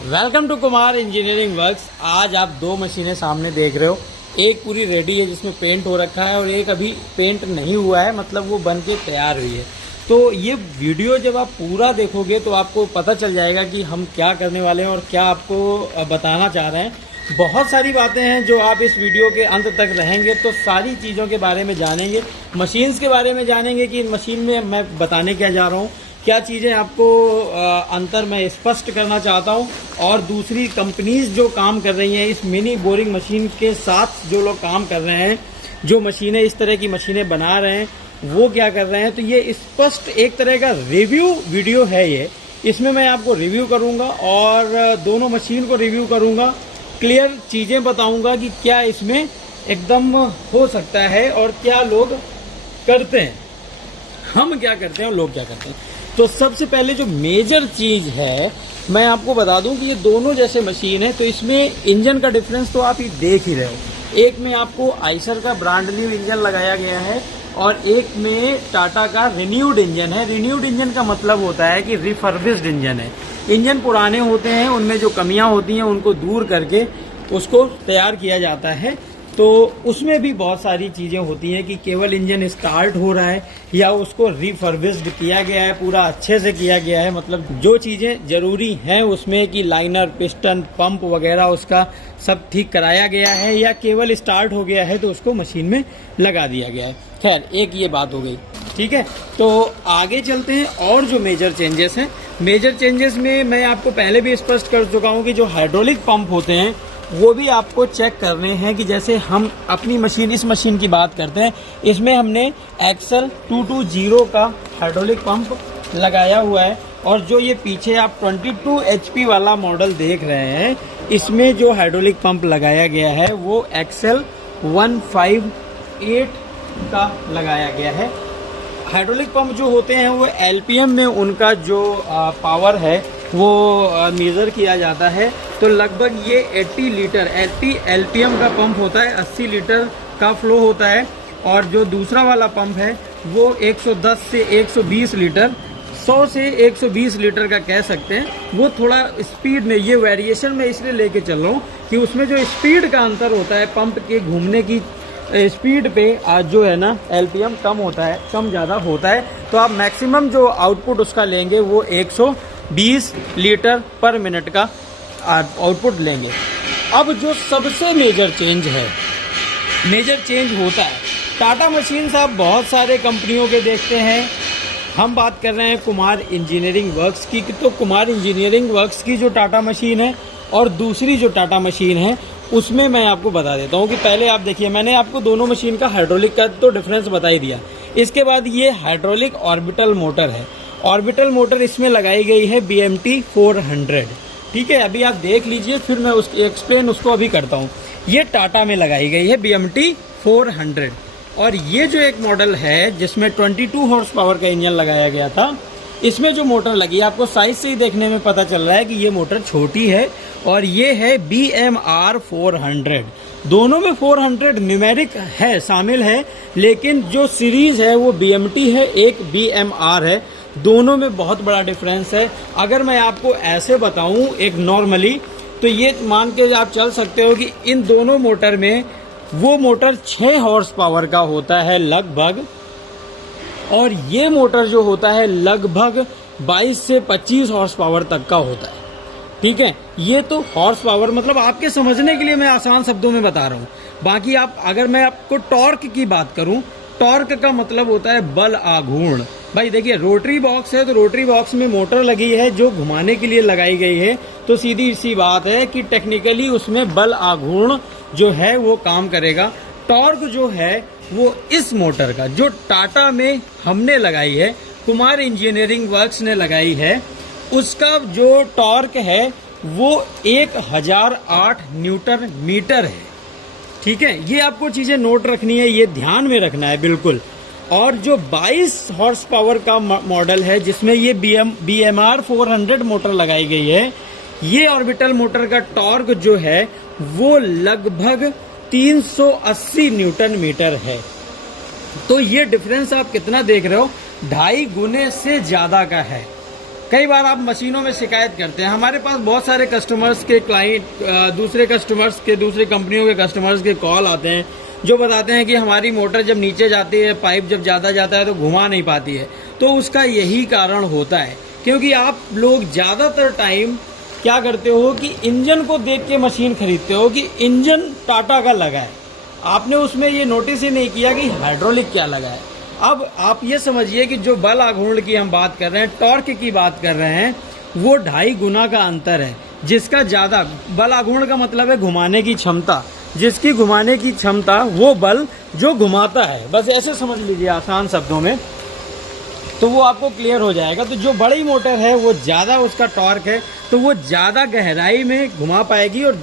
Welcome to Kumar engineering works. आज आप दो मशीनें सामने देख रहे हो। एक पूरी रेडी है जिसमें पेंट हो रखा है और एक अभी पेंट नहीं हुआ है, मतलब वो बन के तैयार हुई है। तो ये वीडियो जब आप पूरा देखोगे तो आपको पता चल जाएगा कि हम क्या करने वाले हैं और क्या आपको बताना चाह रहे हैं। बहुत सारी बातें हैं जो आप इस वीडियो के अंत तक रहेंगे तो सारी चीज़ों के बारे में जानेंगे, मशीन्स के बारे में जानेंगे कि इन मशीन में मैं बताने क्या जा रहा हूँ, क्या चीज़ें आपको अंतर मैं स्पष्ट करना चाहता हूँ। और दूसरी कंपनीज जो काम कर रही हैं इस मिनी बोरिंग मशीन के साथ, जो लोग काम कर रहे हैं, जो मशीनें इस तरह की मशीनें बना रहे हैं, वो क्या कर रहे हैं। तो ये स्पष्ट एक तरह का रिव्यू वीडियो है ये। इसमें मैं आपको रिव्यू करूँगा और दोनों मशीन को रिव्यू करूँगा, क्लियर चीज़ें बताऊँगा कि क्या इसमें एकदम हो सकता है और क्या लोग करते हैं, हम क्या करते हैं और लोग क्या करते हैं। तो सबसे पहले जो मेजर चीज़ है मैं आपको बता दूं कि ये दोनों जैसे मशीन है, तो इसमें इंजन का डिफरेंस तो आप ये देख ही रहे हो। एक में आपको आइसर का ब्रांड न्यू इंजन लगाया गया है और एक में टाटा का रिन्यूड इंजन है। रिन्यूड इंजन का मतलब होता है कि रिफर्बिश्ड इंजन है। इंजन पुराने होते हैं, उनमें जो कमियां होती हैं उनको दूर करके उसको तैयार किया जाता है। तो उसमें भी बहुत सारी चीज़ें होती हैं कि केवल इंजन स्टार्ट हो रहा है या उसको रिफर्बिश्ड किया गया है, पूरा अच्छे से किया गया है, मतलब जो चीज़ें ज़रूरी हैं उसमें कि लाइनर, पिस्टन, पंप वगैरह उसका सब ठीक कराया गया है, या केवल स्टार्ट हो गया है तो उसको मशीन में लगा दिया गया है। खैर, एक ये बात हो गई, ठीक है। तो आगे चलते हैं और जो मेजर चेंजेस हैं, मेजर चेंजेस में मैं आपको पहले भी स्पष्ट कर चुका हूँ कि जो हाइड्रोलिक पंप होते हैं वो भी आपको चेक करने हैं। कि जैसे हम अपनी मशीन, इस मशीन की बात करते हैं, इसमें हमने एक्सल 220 का हाइड्रोलिक पंप लगाया हुआ है। और जो ये पीछे आप 22 HP वाला मॉडल देख रहे हैं, इसमें जो हाइड्रोलिक पंप लगाया गया है वो एक्सल 158 का लगाया गया है। हाइड्रोलिक पंप जो होते हैं वो LPM में उनका जो पावर है वो मेज़र किया जाता है। तो लगभग ये 80 लीटर 80 LPM का पंप होता है, 80 लीटर का फ्लो होता है। और जो दूसरा वाला पंप है वो 110 से 120 लीटर, 100 से 120 लीटर का कह सकते हैं। वो थोड़ा स्पीड में, ये वेरिएशन में इसलिए लेके चल रहा हूँ कि उसमें जो स्पीड का अंतर होता है, पंप के घूमने की स्पीड पे आज जो है ना LPM कम होता है, कम ज़्यादा होता है। तो आप मैक्सिमम जो आउटपुट उसका लेंगे वो 120 लीटर पर मिनट का आउटपुट लेंगे। अब जो सबसे मेजर चेंज है, मेजर चेंज होता है, टाटा मशीन्स आप बहुत सारे कंपनियों के देखते हैं। हम बात कर रहे हैं कुमार इंजीनियरिंग वर्क्स की। तो कुमार इंजीनियरिंग वर्क्स की जो टाटा मशीन है और दूसरी जो टाटा मशीन है उसमें मैं आपको बता देता हूँ कि पहले आप देखिए, मैंने आपको दोनों मशीन का हाइड्रोलिक का तो डिफरेंस बता ही दिया। इसके बाद ये हाइड्रोलिक ऑर्बिटल मोटर है। ऑर्बिटल मोटर इसमें लगाई गई है BMT 400, ठीक है। अभी आप देख लीजिए, फिर मैं उसकी एक्सप्लेन उसको अभी करता हूँ। ये टाटा में लगाई गई है BMT 400। और ये जो एक मॉडल है जिसमें 22 हॉर्स पावर का इंजन लगाया गया था, इसमें जो मोटर लगी, आपको साइज से ही देखने में पता चल रहा है कि ये मोटर छोटी है। और ये है BMR 400। दोनों में 400 न्यूमेरिक है, शामिल है, लेकिन जो सीरीज है वो BMT है, एक BMR है। दोनों में बहुत बड़ा डिफरेंस है। अगर मैं आपको ऐसे बताऊं एक नॉर्मली, तो ये मान के आप चल सकते हो कि इन दोनों मोटर में वो मोटर 6 हॉर्स पावर का होता है लगभग, और ये मोटर जो होता है लगभग 22 से 25 हॉर्स पावर तक का होता है, ठीक है। ये तो हॉर्स पावर, मतलब आपके समझने के लिए मैं आसान शब्दों में बता रहा हूँ। बाकी आप, अगर मैं आपको टॉर्क की बात करूँ, टॉर्क का मतलब होता है बल आघूर्ण। भाई देखिए, रोटरी बॉक्स है तो रोटरी बॉक्स में मोटर लगी है जो घुमाने के लिए लगाई गई है। तो सीधी सी बात है कि टेक्निकली उसमें बल आघूर्ण जो है वो काम करेगा। टॉर्क जो है वो इस मोटर का, जो टाटा में हमने लगाई है, कुमार इंजीनियरिंग वर्क्स ने लगाई है, उसका जो टॉर्क है वो 1008 न्यूटन मीटर है, ठीक है। ये आपको चीजें नोट रखनी है, ये ध्यान में रखना है बिल्कुल। और जो 22 हॉर्स पावर का मॉडल है जिसमें ये BMR 400 मोटर लगाई गई है, ये ऑर्बिटल मोटर का टॉर्क जो है वो लगभग 380 न्यूटन मीटर है। तो ये डिफरेंस आप कितना देख रहे हो, 2.5 गुने से ज्यादा का है। कई बार आप मशीनों में शिकायत करते हैं। हमारे पास बहुत सारे कस्टमर्स के क्लाइंट, दूसरे कस्टमर्स के, दूसरी कंपनियों के कस्टमर्स के कॉल आते हैं जो बताते हैं कि हमारी मोटर जब नीचे जाती है, पाइप जब ज़्यादा जाता है तो घुमा नहीं पाती है। तो उसका यही कारण होता है, क्योंकि आप लोग ज़्यादातर टाइम क्या करते हो कि इंजन को देख के मशीन खरीदते हो कि इंजन टाटा का लगा है। आपने उसमें ये नोटिस ही नहीं किया कि हाइड्रोलिक क्या लगा है। अब आप ये समझिए कि जो बल आघूर्ण की हम बात कर रहे हैं, टॉर्क की बात कर रहे हैं, वो 2.5 गुना का अंतर है। जिसका ज़्यादा बल आघूर्ण का मतलब है घुमाने की क्षमता, जिसकी घुमाने की क्षमता वो बल जो घुमाता है, बस ऐसे समझ लीजिए आसान शब्दों में, तो वो आपको क्लियर हो जाएगा। तो जो बड़ी मोटर है वो ज़्यादा उसका टॉर्क है, तो वो ज़्यादा गहराई में घुमा पाएगी और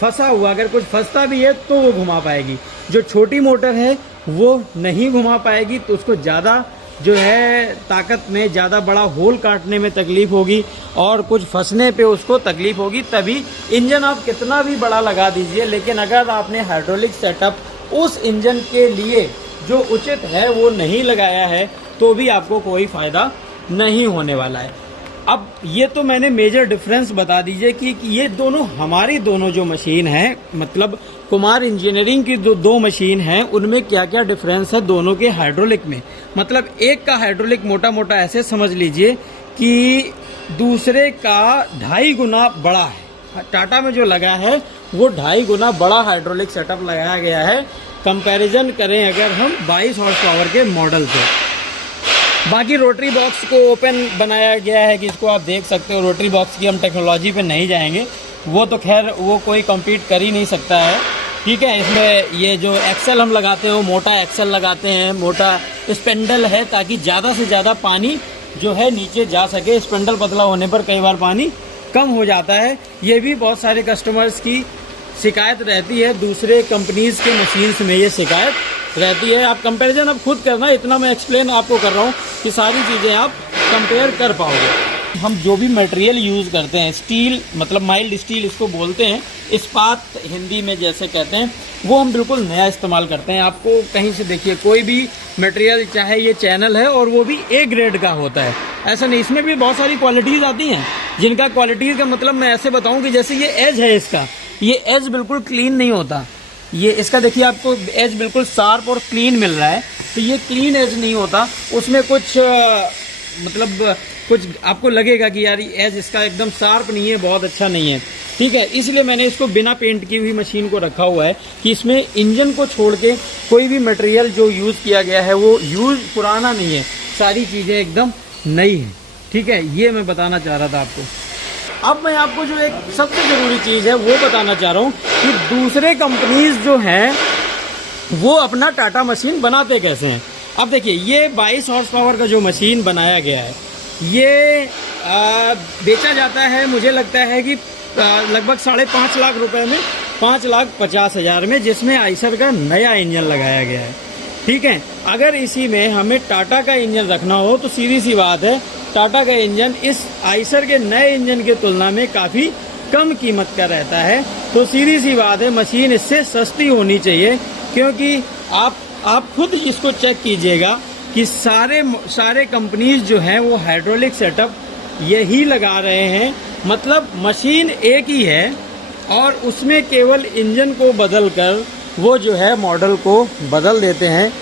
फंसा हुआ अगर कुछ फंसता भी है तो वो घुमा पाएगी। जो छोटी मोटर है वो नहीं घुमा पाएगी, तो उसको ज़्यादा जो है ताकत में ज़्यादा बड़ा होल काटने में तकलीफ होगी और कुछ फंसने पे उसको तकलीफ होगी। तभी इंजन आप कितना भी बड़ा लगा दीजिए, लेकिन अगर आपने हाइड्रोलिक सेटअप उस इंजन के लिए जो उचित है वो नहीं लगाया है तो भी आपको कोई फ़ायदा नहीं होने वाला है। अब ये तो मैंने मेजर डिफरेंस बता दीजिए कि ये दोनों, हमारी दोनों जो मशीन है, मतलब कुमार इंजीनियरिंग की जो 2 मशीन हैं, उनमें क्या क्या डिफरेंस है दोनों के हाइड्रोलिक में। मतलब एक का हाइड्रोलिक मोटा मोटा ऐसे समझ लीजिए कि दूसरे का 2.5 गुना बड़ा है। टाटा में जो लगा है वो 2.5 गुना बड़ा हाइड्रोलिक सेटअप लगाया गया है, कंपैरिजन करें अगर हम 22 हॉर्स पावर के मॉडल से। बाकी रोटरी बॉक्स को ओपन बनाया गया है कि इसको आप देख सकते हो। रोटरी बॉक्स की हम टेक्नोलॉजी पे नहीं जाएंगे, वो तो खैर वो कोई कम्पीट कर ही नहीं सकता है, ठीक है। इसमें ये जो एक्सल हम लगाते हो, मोटा एक्सल लगाते हैं, मोटा स्पेंडल है ताकि ज़्यादा से ज़्यादा पानी जो है नीचे जा सके। स्पेंडल पतला होने पर कई बार पानी कम हो जाता है। ये भी बहुत सारे कस्टमर्स की शिकायत रहती है, दूसरे कंपनीज के मशीन्स में ये शिकायत रहती है। आप कंपैरिजन अब खुद करना, इतना मैं एक्सप्लेन आपको कर रहा हूँ कि सारी चीज़ें आप कंपेयर कर पाओगे। हम जो भी मटेरियल यूज़ करते हैं, स्टील मतलब माइल्ड स्टील इसको बोलते हैं, इस्पात हिंदी में जैसे कहते हैं, वो हम बिल्कुल नया इस्तेमाल करते हैं। आपको कहीं से देखिए कोई भी मटेरियल, चाहे ये चैनल है और वो भी ए ग्रेड का होता है, ऐसा नहीं। इसमें भी बहुत सारी क्वालिटीज़ आती हैं, जिनका क्वालिटीज़ का मतलब मैं ऐसे बताऊँ कि जैसे ये एज है इसका, ये एज बिल्कुल क्लीन नहीं होता। ये इसका देखिए आपको एज बिल्कुल शार्प और क्लीन मिल रहा है, तो ये क्लीन एज नहीं होता। उसमें कुछ मतलब कुछ आपको लगेगा कि यार ये एज इसका एकदम शार्प नहीं है, बहुत अच्छा नहीं है, ठीक है। इसलिए मैंने इसको बिना पेंट की हुई मशीन को रखा हुआ है कि इसमें इंजन को छोड़ के कोई भी मटेरियल जो यूज़ किया गया है वो यूज़ पुराना नहीं है, सारी चीज़ें एकदम नई हैं, ठीक है। ये मैं बताना चाह रहा था आपको। अब मैं आपको जो एक सबसे ज़रूरी चीज़ है वो बताना चाह रहा हूँ कि दूसरे कंपनीज जो हैं वो अपना टाटा मशीन बनाते कैसे हैं। अब देखिए ये 22 हॉर्स पावर का जो मशीन बनाया गया है ये बेचा जाता है, मुझे लगता है कि लगभग 5.5 लाख रुपए में, 5,50,000 में, जिसमें आइसर का नया इंजन लगाया गया है, ठीक है। अगर इसी में हमें टाटा का इंजन रखना हो तो सीधी सी बात है, टाटा का इंजन इस आइसर के नए इंजन की तुलना में काफ़ी कम कीमत का रहता है। तो सीधी सी बात है मशीन इससे सस्ती होनी चाहिए, क्योंकि आप खुद इसको चेक कीजिएगा कि सारे कंपनीज जो हैं वो हाइड्रोलिक सेटअप यही लगा रहे हैं। मतलब मशीन एक ही है और उसमें केवल इंजन को बदल कर वो जो है मॉडल को बदल देते हैं,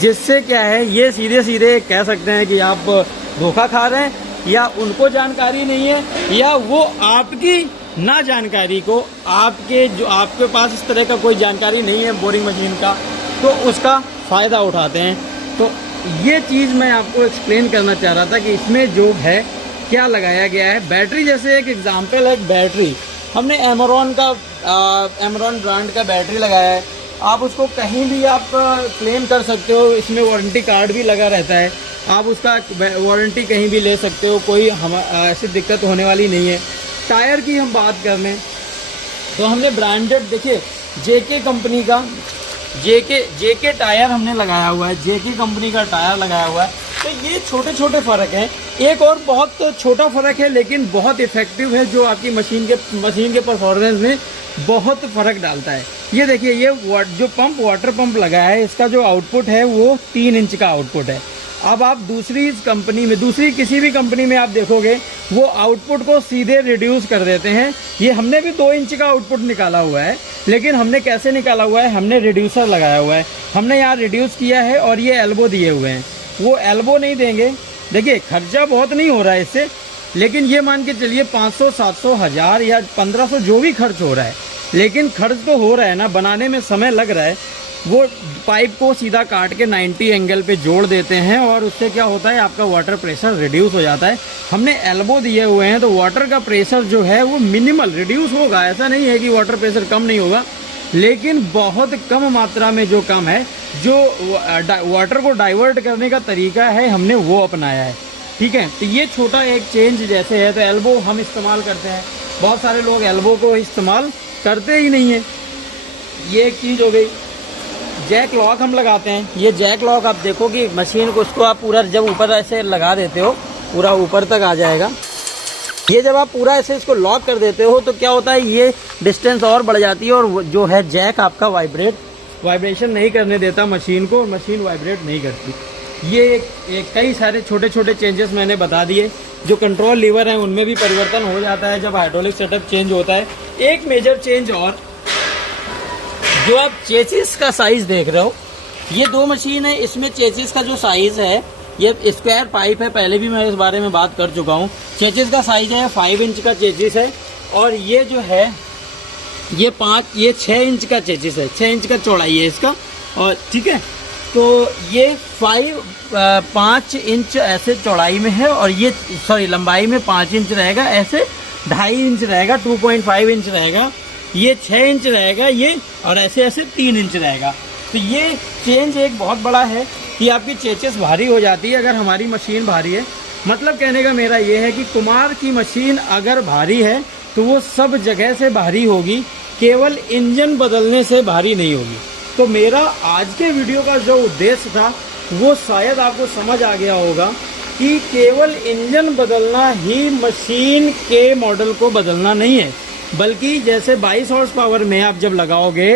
जिससे क्या है ये सीधे सीधे कह सकते हैं कि आप धोखा खा रहे हैं, या उनको जानकारी नहीं है, या वो आपकी ना जानकारी को, आपके पास इस तरह का कोई जानकारी नहीं है बोरिंग मशीन का, तो उसका फ़ायदा उठाते हैं। तो ये चीज़ मैं आपको एक्सप्लेन करना चाह रहा था कि इसमें जो है क्या लगाया गया है। बैटरी जैसे एक एग्जांपल है, बैटरी हमने एमरॉन ब्रांड का बैटरी लगाया है। आप उसको कहीं भी आप क्लेम कर सकते हो, इसमें वारंटी कार्ड भी लगा रहता है, आप उसका वारंटी कहीं भी ले सकते हो, कोई ऐसी दिक्कत होने वाली नहीं है। टायर की हम बात कर लें तो हमने ब्रांडेड, देखिए जेके कंपनी का जेके टायर हमने लगाया हुआ है, जेके कंपनी का टायर लगाया हुआ है। तो ये छोटे छोटे फ़र्क हैं। एक और बहुत छोटा फ़र्क है लेकिन बहुत इफ़ेक्टिव है, जो आपकी मशीन के परफॉर्मेंस में बहुत फ़र्क डालता है। ये देखिए, ये जो वाटर पंप लगा है, इसका जो आउटपुट है वो 3 इंच का आउटपुट है। अब आप दूसरी कंपनी में, दूसरी किसी भी कंपनी में आप देखोगे वो आउटपुट को सीधे रिड्यूस कर देते हैं। ये हमने भी 2 इंच का आउटपुट निकाला हुआ है, लेकिन हमने कैसे निकाला हुआ है, हमने रिड्यूसर लगाया हुआ है, हमने यहाँ रिड्यूस किया है और ये एल्बो दिए हुए हैं। वो एल्बो नहीं देंगे, देखिए खर्चा बहुत नहीं हो रहा है इससे, लेकिन ये मान के चलिए 500, 700, 1000 या 1500 जो भी खर्च हो रहा है, लेकिन खर्च तो हो रहा है ना, बनाने में समय लग रहा है। वो पाइप को सीधा काट के 90 एंगल पे जोड़ देते हैं और उससे क्या होता है, आपका वाटर प्रेशर रिड्यूस हो जाता है। हमने एल्बो दिए हुए हैं तो वाटर का प्रेशर जो है वो मिनिमल रिड्यूस होगा, ऐसा नहीं है कि वाटर प्रेशर कम नहीं होगा, लेकिन बहुत कम मात्रा में जो कम है, जो वाटर को डाइवर्ट करने का तरीका है हमने वो अपनाया है। ठीक है, तो ये छोटा एक चेंज जैसे है। तो एल्बो हम इस्तेमाल करते हैं, बहुत सारे लोग एल्बो को इस्तेमाल करते ही नहीं है, ये एक चीज़ हो गई। जैक लॉक हम लगाते हैं, ये जैक लॉक आप देखो कि मशीन को उसको आप पूरा जब ऊपर ऐसे लगा देते हो, पूरा ऊपर तक आ जाएगा। ये जब आप पूरा ऐसे इसको लॉक कर देते हो तो क्या होता है, ये डिस्टेंस और बढ़ जाती है और जो है जैक आपका वाइब्रेशन नहीं करने देता मशीन को, और मशीन वाइब्रेट नहीं करती। ये एक कई सारे छोटे छोटे चेंजेस मैंने बता दिए। जो कंट्रोल लीवर हैं उनमें भी परिवर्तन हो जाता है जब हाइड्रोलिक सेटअप चेंज होता है। एक मेजर चेंज और, जो आप चेसिस का साइज देख रहे हो, ये 2 मशीन है, इसमें चेसिस का जो साइज है ये स्क्वायर पाइप है, पहले भी मैं इस बारे में बात कर चुका हूँ। चेसिस का साइज है 5 इंच का चेसिस है, और ये जो है ये 6 इंच का चेसिस है, 6 इंच का चौड़ाई है इसका। और ठीक है, तो ये 5 इंच ऐसे चौड़ाई में है, और ये लंबाई में 5 इंच रहेगा, ऐसे 2.5 इंच रहेगा, 2.5 इंच रहेगा, ये 6 इंच रहेगा ये, और ऐसे ऐसे 3 इंच रहेगा। तो ये चेंज एक बहुत बड़ा है कि आपकी चेचिस भारी हो जाती है अगर हमारी मशीन भारी है। मतलब कहने का मेरा ये है कि कुमार की मशीन अगर भारी है तो वो सब जगह से भारी होगी, केवल इंजन बदलने से भारी नहीं होगी। तो मेरा आज के वीडियो का जो उद्देश्य था वो शायद आपको समझ आ गया होगा कि केवल इंजन बदलना ही मशीन के मॉडल को बदलना नहीं है, बल्कि जैसे 22 हॉर्स पावर में आप जब लगाओगे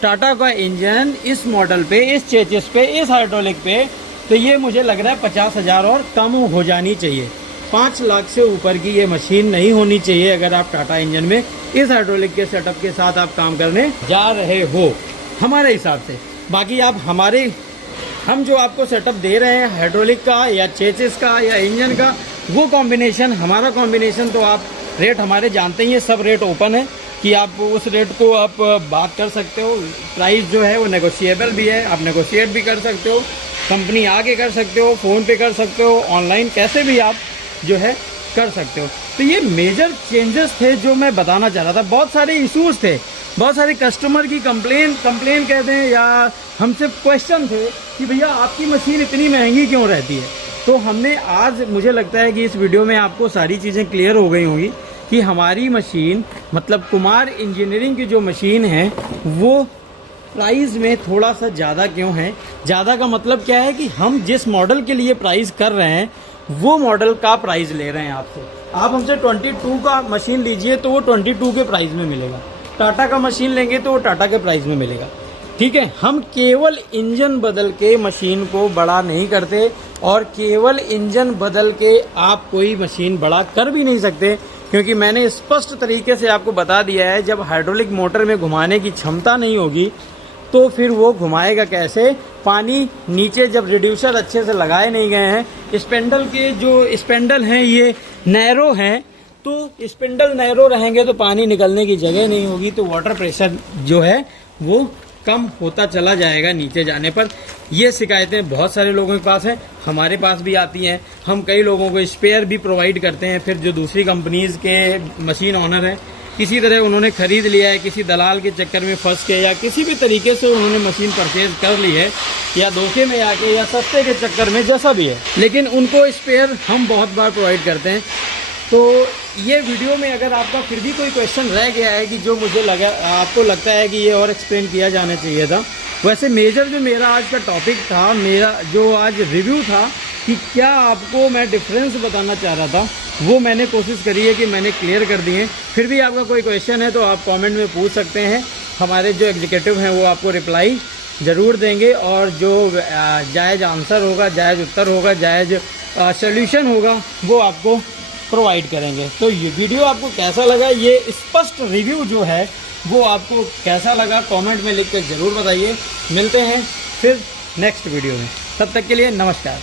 टाटा का इंजन इस मॉडल पे, इस चेचिस पे, इस हाइड्रोलिक पे, तो ये मुझे लग रहा है 50,000 और कम हो जानी चाहिए। 5 लाख से ऊपर की ये मशीन नहीं होनी चाहिए अगर आप टाटा इंजन में इस हाइड्रोलिक के सेटअप के साथ आप काम करने जा रहे हो, हमारे हिसाब से। बाकी आप हम जो आपको सेटअप दे रहे हैं हाइड्रोलिक का या चेचिस का या इंजन का, वो कॉम्बिनेशन, हमारा कॉम्बिनेशन, तो आप रेट हमारे जानते ही हैं, सब रेट ओपन है कि आप उस रेट को आप बात कर सकते हो। प्राइस जो है वो नेगोशिएबल भी है, आप नेगोशिएट भी कर सकते हो, कंपनी आके कर सकते हो, फ़ोन पे कर सकते हो, ऑनलाइन कैसे भी आप जो है कर सकते हो। तो ये मेजर चेंजेस थे जो मैं बताना चाह रहा था। बहुत सारे इश्यूज थे, बहुत सारे कस्टमर की कंप्लेन कहते हैं या हमसे क्वेश्चन थे कि भैया आपकी मशीन इतनी महंगी क्यों रहती है। तो हमने आज, मुझे लगता है कि इस वीडियो में आपको सारी चीज़ें क्लियर हो गई होंगी कि हमारी मशीन, मतलब कुमार इंजीनियरिंग की जो मशीन है वो प्राइस में थोड़ा सा ज़्यादा क्यों है। ज़्यादा का मतलब क्या है कि हम जिस मॉडल के लिए प्राइस कर रहे हैं वो मॉडल का प्राइस ले रहे हैं आपसे। आप हमसे 22 का मशीन लीजिए तो वो 22 के प्राइस में मिलेगा, टाटा का मशीन लेंगे तो वो टाटा के प्राइस में मिलेगा। ठीक है, हम केवल इंजन बदल के मशीन को बड़ा नहीं करते, और केवल इंजन बदल के आप कोई मशीन बड़ा कर भी नहीं सकते, क्योंकि मैंने स्पष्ट तरीके से आपको बता दिया है जब हाइड्रोलिक मोटर में घुमाने की क्षमता नहीं होगी तो फिर वो घुमाएगा कैसे। पानी नीचे जब रिड्यूसर अच्छे से लगाए नहीं गए हैं, स्पेंडल के जो स्पेंडल हैं ये नैरो हैं, तो स्पिंडल नैरो रहेंगे तो पानी निकलने की जगह नहीं होगी, तो वाटर प्रेशर जो है वो कम होता चला जाएगा नीचे जाने पर। ये शिकायतें बहुत सारे लोगों के पास हैं, हमारे पास भी आती हैं। हम कई लोगों को स्पेयर भी प्रोवाइड करते हैं। फिर जो दूसरी कंपनीज के मशीन ऑनर हैं, किसी तरह उन्होंने खरीद लिया है, किसी दलाल के चक्कर में फंस के या किसी भी तरीके से उन्होंने मशीन परचेज कर ली है, या धोखे में आके या सस्ते के चक्कर में, जैसा भी है, लेकिन उनको स्पेयर हम बहुत बार प्रोवाइड करते हैं। तो ये वीडियो में अगर आपका फिर भी कोई क्वेश्चन रह गया है कि जो मुझे आपको लगता है कि ये और एक्सप्लेन किया जाना चाहिए था, वैसे मेजर जो मेरा आज का टॉपिक था, मेरा जो आज रिव्यू था कि क्या आपको मैं डिफरेंस बताना चाह रहा था, वो मैंने कोशिश करी है कि मैंने क्लियर कर दिए। फिर भी आपका कोई क्वेश्चन है तो आप कमेंट में पूछ सकते हैं, हमारे जो एग्जीक्यूटिव हैं वो आपको रिप्लाई ज़रूर देंगे और जो जायज़ आंसर होगा, जायज़ उत्तर होगा, जायज़ सॉल्यूशन होगा वो आपको प्रोवाइड करेंगे। तो ये वीडियो आपको कैसा लगा, ये स्पष्ट रिव्यू जो है वो आपको कैसा लगा कमेंट में लिख कर ज़रूर बताइए। मिलते हैं फिर नेक्स्ट वीडियो में, तब तक के लिए नमस्कार।